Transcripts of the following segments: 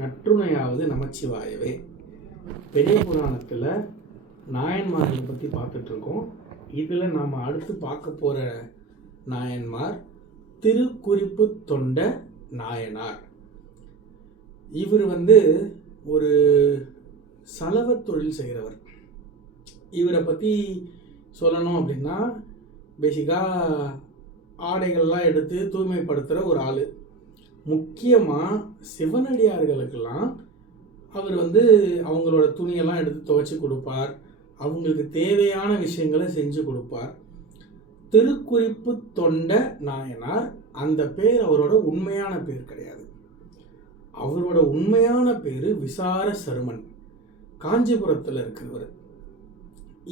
நற்றுணையாவது நமச்சிவாயவே. பெரிய புராணத்தில் நாயன்மார்களை பற்றி பார்த்துட்ருக்கோம். இதில் நாம் அடுத்து பார்க்க போகிற நாயன்மார் திருக்குறிப்பு தொண்ட நாயனார். இவர் ஒரு சலவ தொழில் செய்கிறவர். இவரை பற்றி சொல்லணும் அப்படின்னா, பேசிக்காக ஆடைகள்லாம் எடுத்து தூய்மைப்படுத்துகிற ஒரு ஆள். முக்கியமாக சிவனடியார்களுக்கெல்லாம் அவர் அவங்களோட துணியெல்லாம் எடுத்து துவைச்சி கொடுப்பார். அவங்களுக்கு தேவையான விஷயங்களை செஞ்சு கொடுப்பார். திருக்குறிப்பு தொண்ட நாயனார் அந்த பேர் அவரோட உண்மையான பேர் கிடையாது. அவரோட உண்மையான பேர் விசார சருமன். காஞ்சிபுரத்தில் இருக்கிறவர்.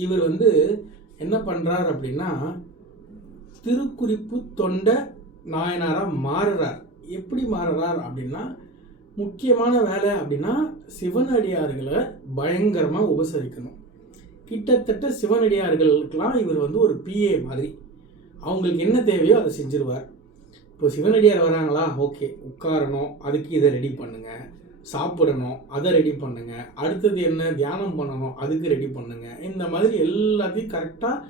இவர் என்ன பண்ணுறார் அப்படின்னா, திருக்குறிப்பு தொண்ட நாயனாராக மாறுறார். எப்படி மாறுறார் அப்படின்னா, முக்கியமான வேலை அப்படின்னா சிவனடியார்களை பயங்கரமாக உபசரிக்கணும். கிட்டத்தட்ட சிவனடியார்களுக்கெல்லாம் இவர் ஒரு பிஏ மாதிரி. அவங்களுக்கு என்ன தேவையோ அதை செஞ்சிருவார். இப்போ சிவனடியார் வராங்களா, ஓகே உட்காரணும், அதுக்கு இதை ரெடி பண்ணுங்க. சாப்பிடணும், அதை ரெடி பண்ணுங்க. அடுத்தது என்ன, தியானம் பண்ணணும், அதுக்கு ரெடி பண்ணுங்க. இந்த மாதிரி எல்லாத்தையும் கரெக்டாக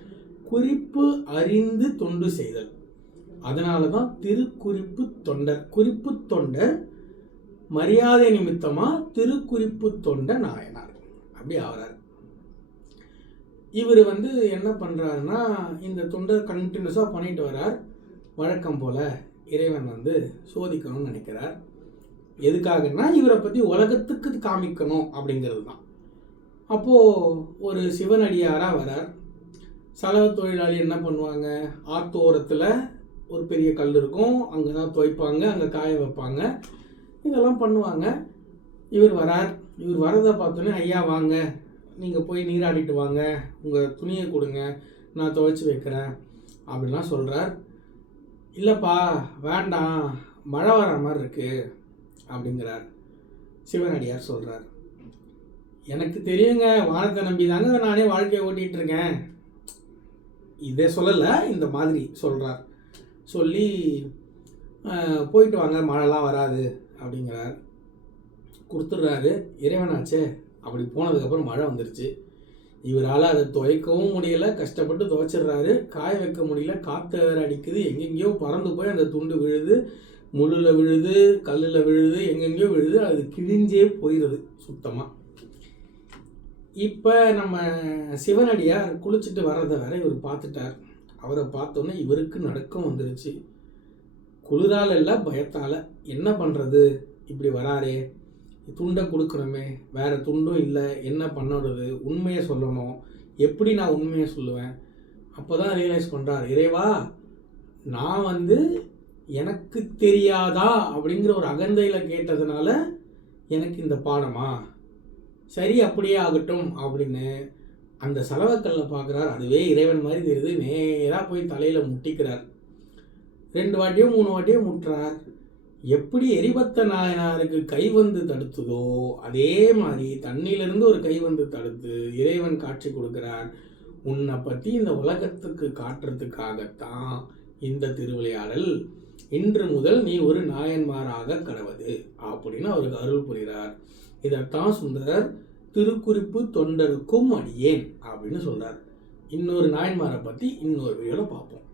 குறிப்பு அறிந்து தொண்டு செய்தல். அதனால தான் திருக்குறிப்பு தொண்டர். குறிப்பு தொண்டர் மரியாதை நிமித்தமாக திருக்குறிப்பு தொண்ட நாயனார் அப்படி ஆகிறார். இவர் என்ன பண்ணுறாருன்னா, இந்த தொண்டர் கண்டினியூஸாக பண்ணிட்டு வர்றார். வழக்கம் போல் இறைவன் சோதிக்கணும்னு நினைக்கிறார். எதுக்காகன்னா, இவரை பற்றி உலகத்துக்கு காமிக்கணும் அப்படிங்கிறது தான். அப்போது ஒரு சிவனடியாராக வரார். சலவ தொழிலாளி என்ன பண்ணுவாங்க, ஆத்தோரத்தில் ஒரு பெரிய கல் இருக்கும், அங்கே தான் துவைப்பாங்க, அங்கே காய வைப்பாங்க, இதெல்லாம் பண்ணுவாங்க. இவர் வரார். இவர் வரதை பார்த்தோன்னே, ஐயா வாங்க, நீங்கள் போய் நீராடிட்டு வாங்க, உங்கள் துணியை கொடுங்க, நான் துவைச்சி வைக்கிறேன் அப்படின்லாம் சொல்கிறார். இல்லைப்பா வேண்டாம், மழை வர மாதிரி இருக்குது அப்படிங்கிறார். சிவனடியார் சொல்கிறார், எனக்கு தெரியுங்க, வானத்தை நம்பி தாங்க நானே வாழ்க்கையை ஓட்டிகிட்டு இருக்கேன். இதை சொல்லலை, இந்த மாதிரி சொல்கிறார். சொல்லி போயிட்டு வாங்க, மழைலாம் வராது அப்படிங்கிறார். கொடுத்துட்றாரு. இறைவனாச்சே, அப்படி போனதுக்கப்புறம் மழை வந்துருச்சு. இவரால் அதை துவைக்கவும் முடியலை, கஷ்டப்பட்டு துவைச்சிட்றாரு. காய வைக்க முடியல, காற்று வேறு அடிக்குது, எங்கெங்கேயோ பறந்து போய் அந்த துண்டு விழுது, முள்ளில் விழுது, கல்லில் விழுது, எங்கெங்கேயோ விழுது, அது கிழிஞ்சே போயிடுது சுத்தமாக. இப்போ நம்ம சிவனடியார் குளிச்சுட்டு வர்றதை வேற இவர் பார்த்துட்டார். அவரை பார்த்தோன்னே இவருக்கு நடுக்கம் வந்துருச்சு. குளிரால் இல்லை, பயத்தால். என்ன பண்ணுறது, இப்படி வராரே, துண்டை கொடுக்கணுமே, வேறு துண்டும் இல்லை, என்ன பண்ணுறது, உண்மையை சொல்லணும், எப்படி நான் உண்மையை சொல்லுவேன். அப்போ தான் ரியலைஸ் பண்ணுறார், இறைவா நான் எனக்கு தெரியாதா அப்படிங்கிற ஒரு அகந்தையில் கேட்டதுனால எனக்கு இந்த பாடமா, சரி அப்படியே ஆகட்டும் அப்படின்னு அந்த சலவக்கல்ல பார்க்குறார். அதுவே இறைவன் மாதிரி தெரியுது. நேராக போய் தலையில் முட்டிக்கிறார். 2 வாட்டியோ 3 வாட்டியோ முட்டுறார். எப்படி எரிபத்த நாயனாருக்கு கை தடுத்ததோ அதே மாதிரி தண்ணியிலிருந்து ஒரு கை தடுத்து இறைவன் காட்சி கொடுக்கிறார். உன்னை பற்றி இந்த உலகத்துக்கு காட்டுறதுக்காகத்தான் இந்த திருவிளையாடல். இன்று முதல் நீ ஒரு நாயன்மாராக கடவது அப்படின்னு அவருக்கு அருள் புரிகிறார். இதைத்தான் சுந்தரர் திருக்குறிப்பு தொண்டருக்கும் அடியேன் அப்படின்னு சொல்றார். இன்னொரு நாயன்மாரை பற்றி இன்னொரு வீடியோவில் பார்ப்போம்.